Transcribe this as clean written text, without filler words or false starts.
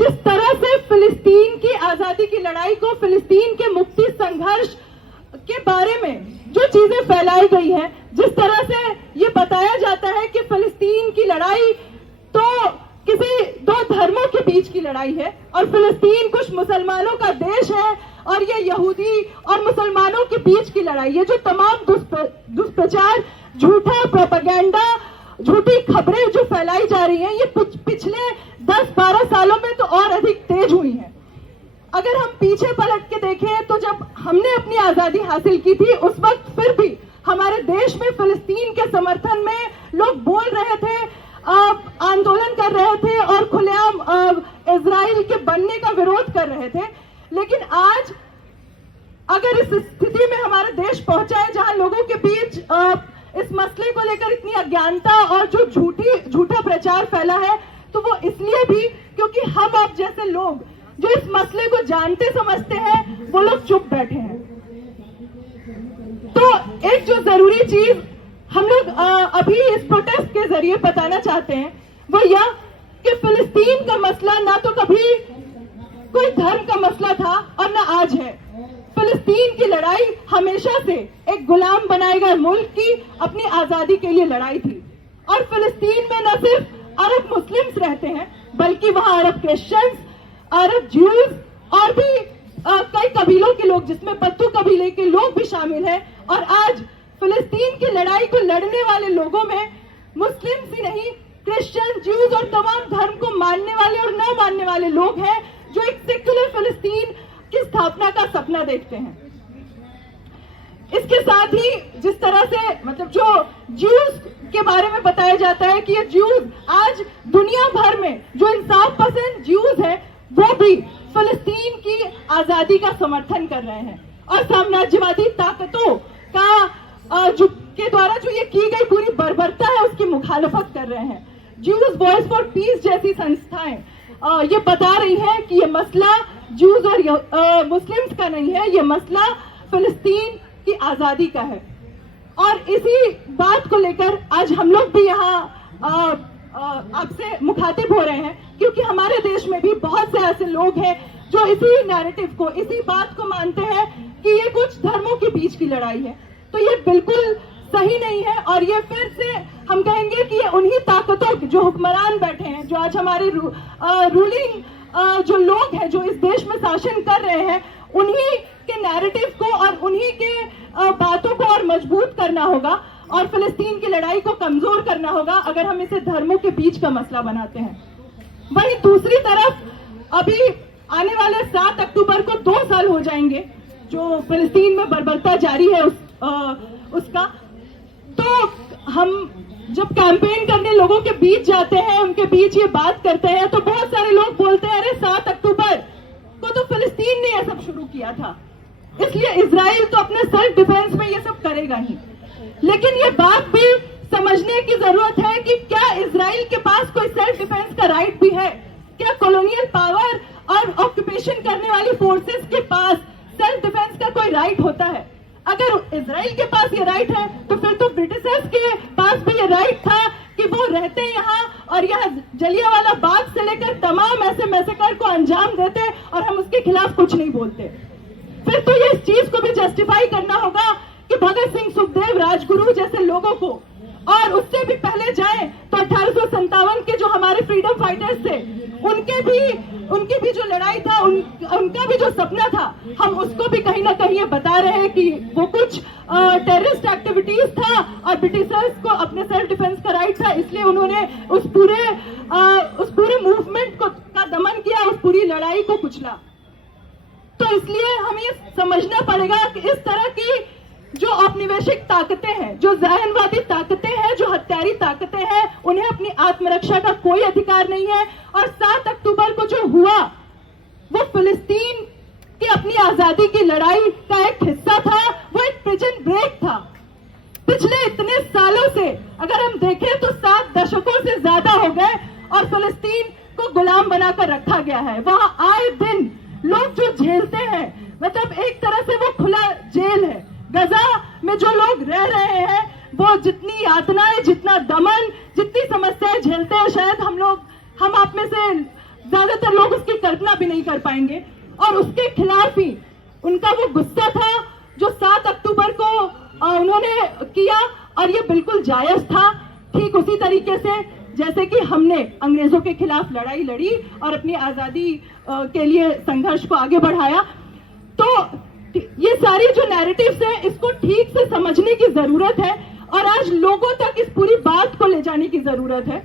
जिस तरह से फिलिस्तीन की आजादी की लड़ाई को, फिलिस्तीन के मुक्ति संघर्ष के बारे में जो चीजें फैलाई गई हैं, जिस तरह से ये बताया जाता है कि फिलिस्तीन की लड़ाई तो किसी दो धर्मों के बीच की लड़ाई है और फिलिस्तीन कुछ मुसलमानों का देश है और ये यहूदी और मुसलमानों के बीच की लड़ाई है, जो तमाम दुष्प्रचार, झूठा प्रोपेगेंडा, झूठी खबरें जो फैलाई जा रही हैं, ये पिछले 10-12 सालों में तो और अधिक तेज हुई हैं। अगर हम पीछे पलट के देखें तो जब हमने अपनी आजादी हासिल की थी, उस वक्त फिर भी हमारे देश में फिलिस्तीन के समर्थन में लोग बोल रहे थे, आंदोलन कर रहे थे और खुलेआम इजराइल के बनने का विरोध कर रहे थे। लेकिन आज अगर इस स्थिति में हमारा देश पहुंचा है जहां लोगों के बीच इस मसले को लेकर इतनी अज्ञानता और जो झूठा प्रचार फैला है, तो वो इसलिए भी क्योंकि हम आप जैसे लोग जो इस मसले को जानते समझते हैं, वो लोग चुप बैठे हैं। तो एक जो जरूरी चीज हम लोग अभी इस प्रोटेस्ट के जरिए बताना चाहते हैं वो यह कि फिलिस्तीन का मसला ना तो कभी कोई धर्म का मसला था और ना आज है। फिलिस्तीन की लड़ाई हमेशा से एक गुलाम बनाए गए मुल्क की अपनी आजादी के लिए लड़ाई थी। और फिलिस्तीन में न सिर्फ अरब मुस्लिम्स रहते हैं, बल्कि वहां अरब क्रिश्चियंस, अरब ज्यूज और भी कई कबीलों के लोग, जिसमें बद्दू कबीले के लोग भी शामिल हैं। और आज फिलिस्तीन की लड़ाई को लड़ने वाले लोगों में मुस्लिम्स ही नहीं, क्रिश्चियन, ज्यूज और तमाम धर्म को मानने वाले और न मानने वाले लोग हैं, जो एक सेक्युलर फिलिस्तीन की स्थापना का सपना देखते हैं। इसके साथ ही जिस तरह से मतलब जो ज्यूज के बारे में बताया जाता है कि ये ज्यूज आज दुनिया भर में जो इंसाफ पसंद ज्यूज है, वो भी फिलिस्तीन की आजादी का समर्थन कर रहे हैं और साम्राज्यवादी ताकतों का के द्वारा जो ये की गई पूरी बर्बरता है, उसकी मुखालफत कर रहे हैं। ज्यूज वॉइस फॉर पीस जैसी संस्थाएं ये बता रही हैं कि ये मसला ज्यूज और मुस्लिम्स का नहीं है, ये मसला फिलिस्तीन की आजादी का है। और इसी बात को लेकर आज हम लोग भी यहाँ आपसे मुखातिब हो रहे हैं, क्योंकि हमारे देश में भी बहुत से ऐसे लोग हैं जो इसी नैरेटिव को, इसी बात को मानते हैं कि ये कुछ धर्मों के बीच की लड़ाई है। तो ये बिल्कुल सही नहीं है और ये फिर से हम कहेंगे कि ये उन्हीं ताकतों जो हुक्मरान बैठे हैं, जो आज हमारे रूलिंग जो लोग हैं, जो इस देश में शासन कर रहे हैं, उन्हीं के नैरेटिव को और उन्हीं के बातों को और मजबूत करना होगा और फिलिस्तीन की लड़ाई को कमजोर करना होगा अगर हम इसे धर्मों के बीच का मसला बनाते हैं। वहीं दूसरी तरफ अभी आने वाले 7 अक्टूबर को 2 साल हो जाएंगे जो फिलिस्तीन में बर्बरता जारी है उसका। तो हम जब कैंपेन करने लोगों के बीच जाते हैं, उनके बीच ये बात करते हैं, तो बहुत सारे लोग बोलते हैं अरे 7 अक्टूबर को तो फिलिस्तीन ने यह सब शुरू किया था, इसलिए इजराइल तो अपने सेल्फ डिफेंस में ये सब करेगा ही। लेकिन ये बात भी समझने की जरूरत है कि क्या इजराइल के पास कोई सेल्फ डिफेंस का राइट भी है? क्या कॉलोनियल पावर और ऑक्यूपेशन करने वाली फोर्सेस के पास सेल्फ डिफेंस का कोई राइट होता है? अगर इजराइल के पास ये राइट है तो फिर तो ब्रिटिशर्स के पास भी ये राइट था कि वो रहते यहाँ और यहाँ जलियांवाला बाग से लेकर तमाम ऐसे मैसेकर को अंजाम देते और हम उसके खिलाफ कुछ नहीं बोलते। फिर तो ये इस चीज को भी जस्टिफाई करना होगा कि भगत सिंह, सुखदेव, राजगुरु जैसे लोगों को, और उससे भी पहले जाए तो 1857 के जो हमारे फ्रीडम फाइटर्स थे, उनकी भी जो लड़ाई था, उनका भी जो सपना था, हम उसको भी कहीं ना कहीं बता रहे हैं कि वो कुछ टेररिस्ट एक्टिविटीज था और ब्रिटिशर्स को अपने सेल्फ डिफेंस का राइट था, इसलिए उन्होंने उस पूरे मूवमेंट का दमन किया, उस पूरी लड़ाई को कुचला। तो इसलिए हमें समझना पड़ेगा कि इस तरह की जो औपनिवेशिक ताकतें हैं, जो ज़हनवादी ताकतें हैं, जो हत्यारी ताकतें हैं, उन्हें अपनी आत्मरक्षा का कोई अधिकार नहीं है। और 7 अक्टूबर को जो हुआ वो फिलिस्तीन की अपनी आजादी की लड़ाई का एक हिस्सा था, वो एक प्रिजन ब्रेक था। पिछले इतने सालों से अगर हम देखें तो 7 दशकों से ज्यादा हो गए और फिलिस्तीन को गुलाम बनाकर रखा गया है। वहां आए दिन लोग जो झेलते हैं, मतलब एक तरह से वो खुला जेल है। गजा में जो लोग रह रहे हैं, वो जितनी यातनाएं, जितना दमन, जितनी समस्याएं झेलते हैं, शायद हम आप में से ज्यादातर लोग उसकी कल्पना भी नहीं कर पाएंगे। और उसके खिलाफ ही उनका वो गुस्सा था जो 7 अक्टूबर को उन्होंने किया, और ये बिल्कुल जायज था। ठीक उसी तरीके से जैसे कि हमने अंग्रेजों के खिलाफ लड़ाई लड़ी और अपनी आजादी के लिए संघर्ष को आगे बढ़ाया। तो ये सारी जो नैरेटिव्स है, इसको ठीक से समझने की जरूरत है और आज लोगों तक इस पूरी बात को ले जाने की जरूरत है।